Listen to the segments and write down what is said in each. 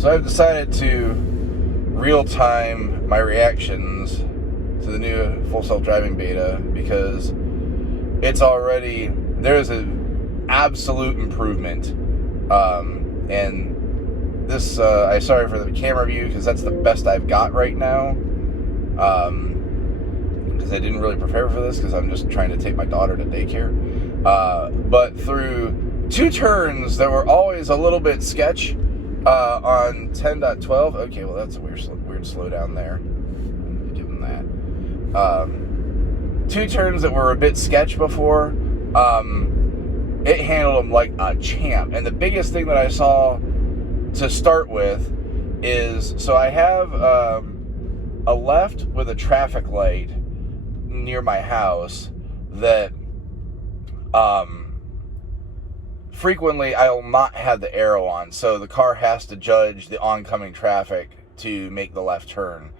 So I've decided to real-time my reactions to the new full self-driving beta because it's already, there's an absolute improvement. And this, I'm sorry for the camera view because that's the best I've got right now. Because I didn't really prepare for this because I'm just trying to take my daughter to daycare. But through two turns that were always a little bit sketch on 10.12. Okay, well that's a weird slowdown there. Give them that. Two turns that were a bit sketch before. It handled them like a champ. And the biggest thing that I saw to start with is, so I have a left with a traffic light near my house that frequently I will not have the arrow on, so the car has to judge the oncoming traffic to make the left turn.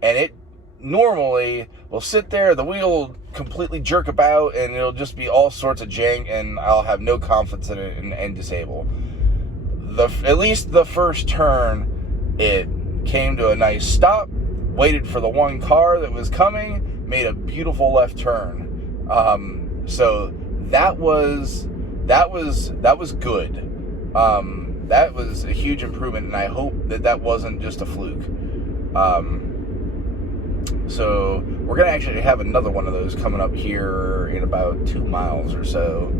And it normally will sit there, the wheel will completely jerk about, and it'll just be all sorts of jank, and I'll have no confidence in it and disable. At least the first turn, it came to a nice stop, waited for the one car that was coming, made a beautiful left turn. So that was good. That was a huge improvement, and I hope that wasn't just a fluke. So we're gonna actually have another one of those coming up here in about 2 miles or so.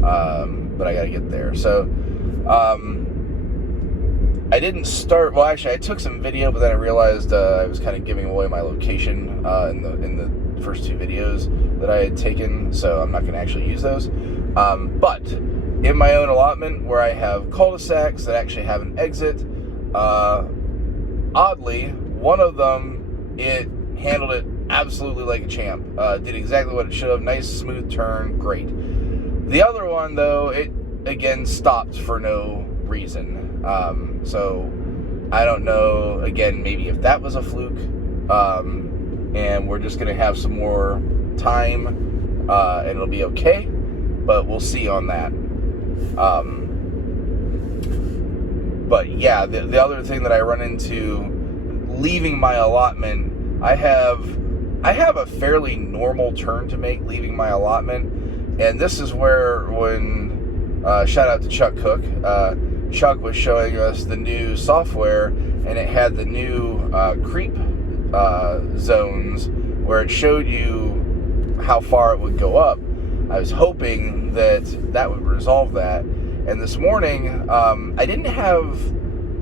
But I gotta get there. So I didn't start. Well, actually, I took some video, but then I realized I was kind of giving away my location in the first two videos that I had taken, so I'm not going to actually use those. But in my own allotment, where I have cul-de-sacs that actually have an exit, oddly, one of them, it handled it absolutely like a champ. Did exactly what it should have. Nice, smooth turn. Great. The other one, though, it again stopped for no reason. So I don't know, again, maybe if that was a fluke, and we're just going to have some more time, and it'll be okay, but we'll see on that. But yeah, the other thing that I run into leaving my allotment, I have a fairly normal turn to make leaving my allotment, and this is where, when shout out to Chuck Cook, Chuck was showing us the new software, and it had the new creep zones where it showed you how far it would go up. I was hoping that would resolve that. And this morning, I didn't have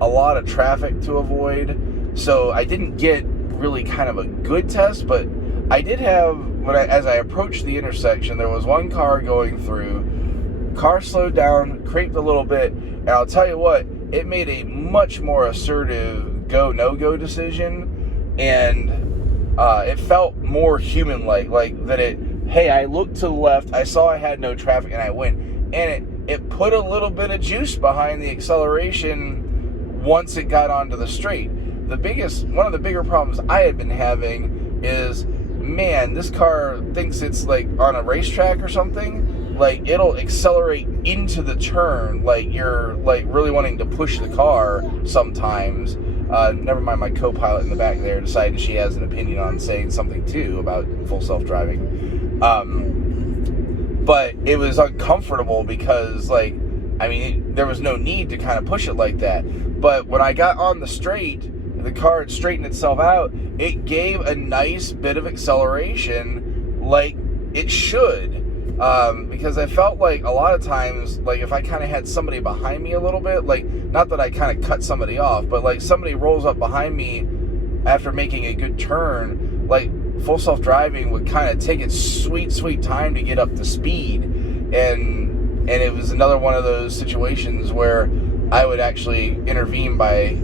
a lot of traffic to avoid, so I didn't get really kind of a good test, but I did have, as I approached the intersection, there was one car going through. Car slowed down, creeped a little bit, and I'll tell you what, it made a much more assertive go, no-go decision, and it felt more human-like, like that hey, I looked to the left, I saw I had no traffic, and I went, and it put a little bit of juice behind the acceleration once it got onto the straight. One of the bigger problems I had been having is, man, this car thinks it's like on a racetrack or something. Like, it'll accelerate into the turn, like you're like really wanting to push the car sometimes. Never mind, my co-pilot in the back there decided she has an opinion on saying something too about full self-driving. But it was uncomfortable because, like, I mean, there was no need to kind of push it like that. But when I got on the straight, the car had straightened itself out, it gave a nice bit of acceleration like it should. Because I felt like a lot of times, like if I kind of had somebody behind me a little bit, like, not that I kind of cut somebody off, but like somebody rolls up behind me after making a good turn, like full self-driving would kind of take its sweet time to get up to speed. And it was another one of those situations where I would actually intervene by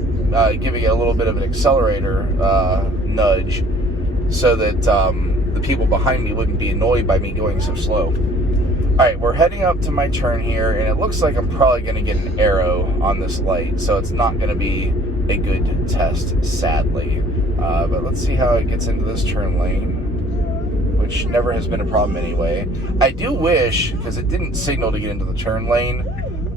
giving it a little bit of an accelerator nudge so that the people behind me wouldn't be annoyed by me going so slow. Alright, we're heading up to my turn here, and it looks like I'm probably going to get an arrow on this light, so it's not going to be a good test, sadly. But let's see how it gets into this turn lane, which never has been a problem anyway. I do wish, because it didn't signal to get into the turn lane,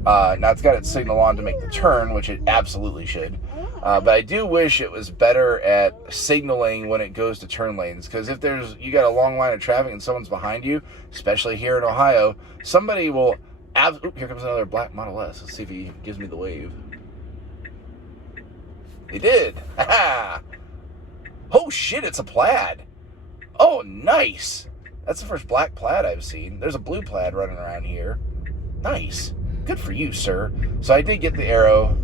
Now it's got its signal on to make the turn, which it absolutely should. But I do wish it was better at signaling when it goes to turn lanes, because if you got a long line of traffic and someone's behind you, especially here in Ohio, somebody will. Here comes another black Model S. Let's see if he gives me the wave. He did. Oh shit! It's a plaid. Oh, nice. That's the first black plaid I've seen. There's a blue plaid running around here. Nice. Good for you, sir. So I did get the arrow.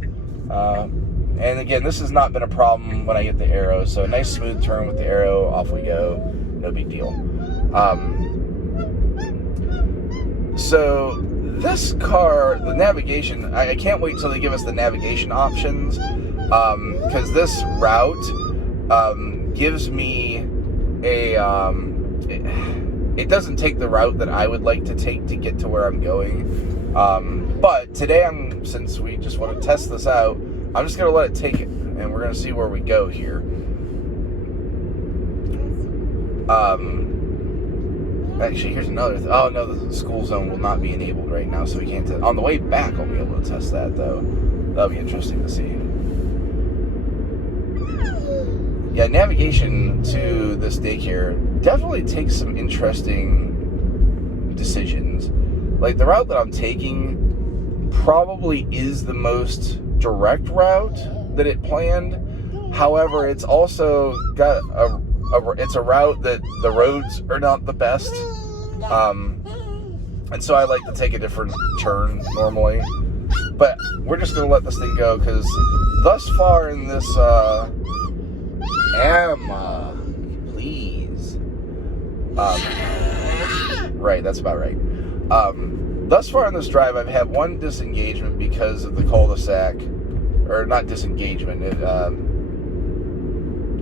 And again, this has not been a problem when I get the arrow. So a nice smooth turn with the arrow. Off we go. No big deal. So this car, the navigation, I can't wait till they give us the navigation options. Because this route gives me it doesn't take the route that I would like to take to get to where I'm going. But today, since we just want to test this out, I'm just going to let it take it, and we're going to see where we go here. Actually, here's another oh, no, the school zone will not be enabled right now, so we can't on the way back, I'll be able to test that, though. That'll be interesting to see. Yeah, navigation to this daycare definitely takes some interesting decisions. Like, the route that I'm taking probably is the most direct route that it planned. However, it's also got it's a route that the roads are not the best. And so I like to take a different turn normally. But we're just going to let this thing go, because thus far in this... Emma, please. Right, that's about right. Thus far in this drive, I've had one disengagement because of the cul-de-sac. Or not disengagement,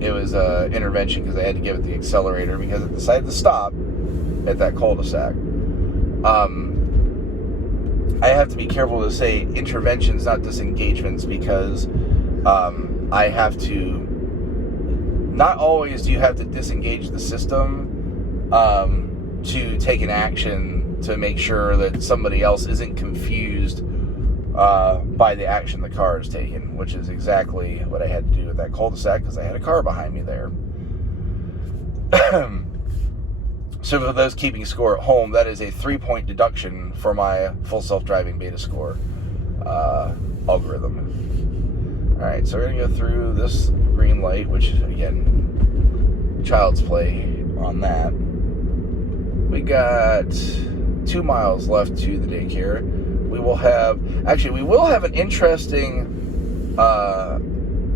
it was intervention, because I had to give it the accelerator because it decided to stop at that cul-de-sac. I have to be careful to say interventions, not disengagements, because I have to... Not always do you have to disengage the system to take an action to make sure that somebody else isn't confused by the action the car is taking, which is exactly what I had to do with that cul-de-sac, because I had a car behind me there. So for those keeping score at home, that is a 3-point deduction for my full self-driving beta score algorithm. Alright, so we're going to go through this green light, which, again, child's play on that. We got 2 miles left to the daycare. We will have an interesting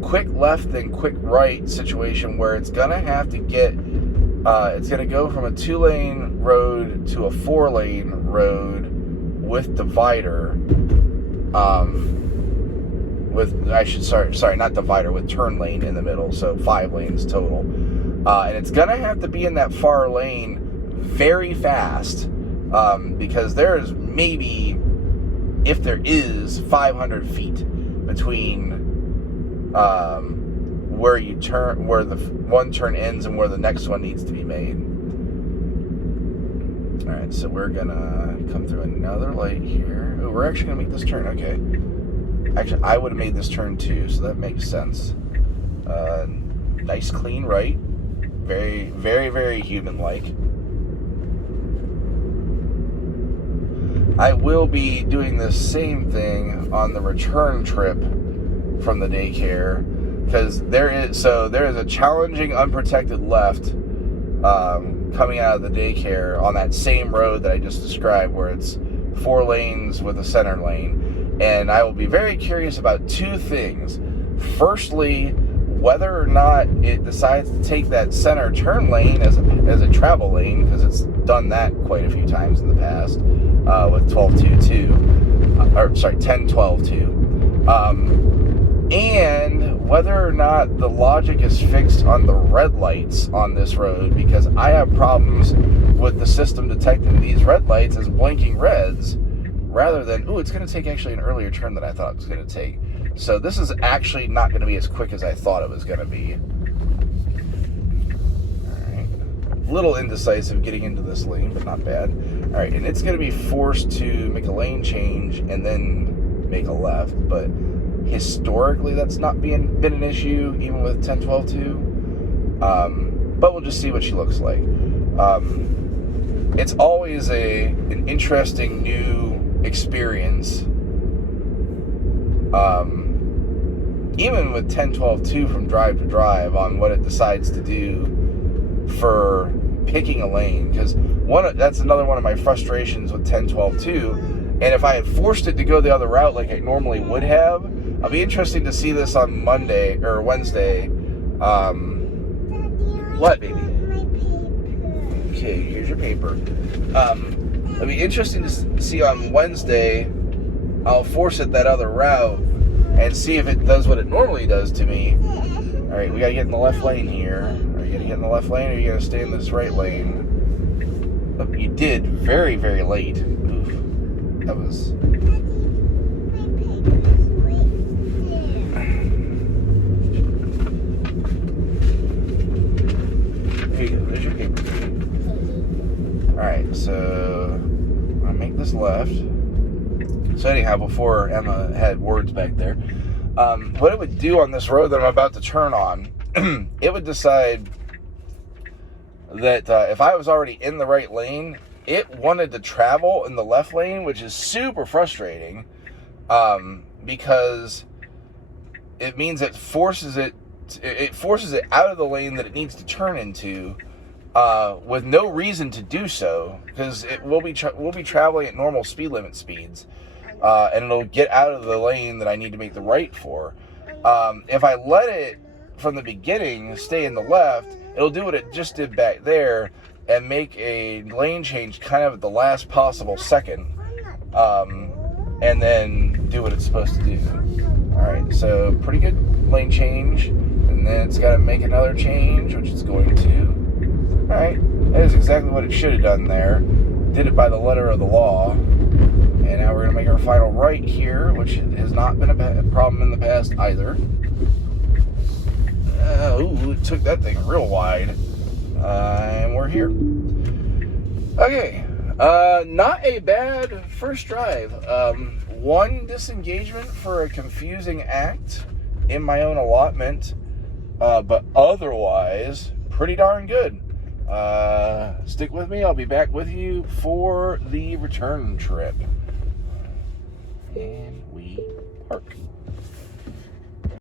quick left and quick right situation where it's going to have to it's going to go from a 2-lane road to a 4-lane road with divider. Not divider, with turn lane in the middle, so 5 lanes total. And it's going to have to be in that far lane very fast, because there's maybe, if there is, 500 feet between where the one turn ends and where the next one needs to be made. Alright, so we're going to come through another light here. Oh, we're actually going to make this turn, okay. Actually, I would have made this turn too, so that makes sense. Nice clean right. Very, very, very human-like. I will be doing the same thing on the return trip from the daycare, because there is a challenging unprotected left coming out of the daycare on that same road that I just described, where it's 4 lanes with a center lane. And I will be very curious about 2 things. Firstly, whether or not it decides to take that center turn lane as a travel lane, because it's done that quite a few times in the past with 10-12-2. And whether or not the logic is fixed on the red lights on this road, because I have problems with the system detecting these red lights as blinking reds, rather than, it's going to take actually an earlier turn than I thought it was going to take. So this is actually not going to be as quick as I thought it was going to be. Alright. A little indecisive getting into this lane, but not bad. Alright, and it's going to be forced to make a lane change and then make a left, but historically that's not been an issue, even with 10-12-2. But we'll just see what she looks like. It's always an interesting new experience. Even with 10-12-2 from drive to drive on what it decides to do for picking a lane, because that's another one of my frustrations with 10-12-2. And if I had forced it to go the other route like it normally would have, I'll be interested to see this on Monday or Wednesday. What, baby? Okay, here's your paper. It'll be interesting to see on Wednesday. I'll force it that other route and see if it does what it normally does to me. All right, we gotta get in the left lane here. Are you gonna get in the left lane, or are you gonna stay in this right lane? Oh, you did very, very late. Oof. That was. There you go. There's your paper. All right, so I'll make this left. So anyhow, before Emma had words back there, what it would do on this road that I'm about to turn on, it would decide that if I was already in the right lane, it wanted to travel in the left lane, which is super frustrating, because it means it forces it out of the lane that it needs to turn into, with no reason to do so, because we'll be traveling at normal speed limit speeds. And it'll get out of the lane that I need to make the right for. If I let it from the beginning stay in the left, it'll do what it just did back there and make a lane change kind of at the last possible second, and then do what it's supposed to do. Alright, so pretty good lane change, and then it's got to make another change, which it's going to. Alright, that is exactly what it should have done there. Did it by the letter of the law. And now we're going to make our final right here, which has not been a problem in the past either. Ooh, it took that thing real wide. And we're here. Okay. Not a bad first drive. One disengagement for a confusing act in my own allotment. But otherwise, pretty darn good. Stick with me. I'll be back with you for the return trip. And we park.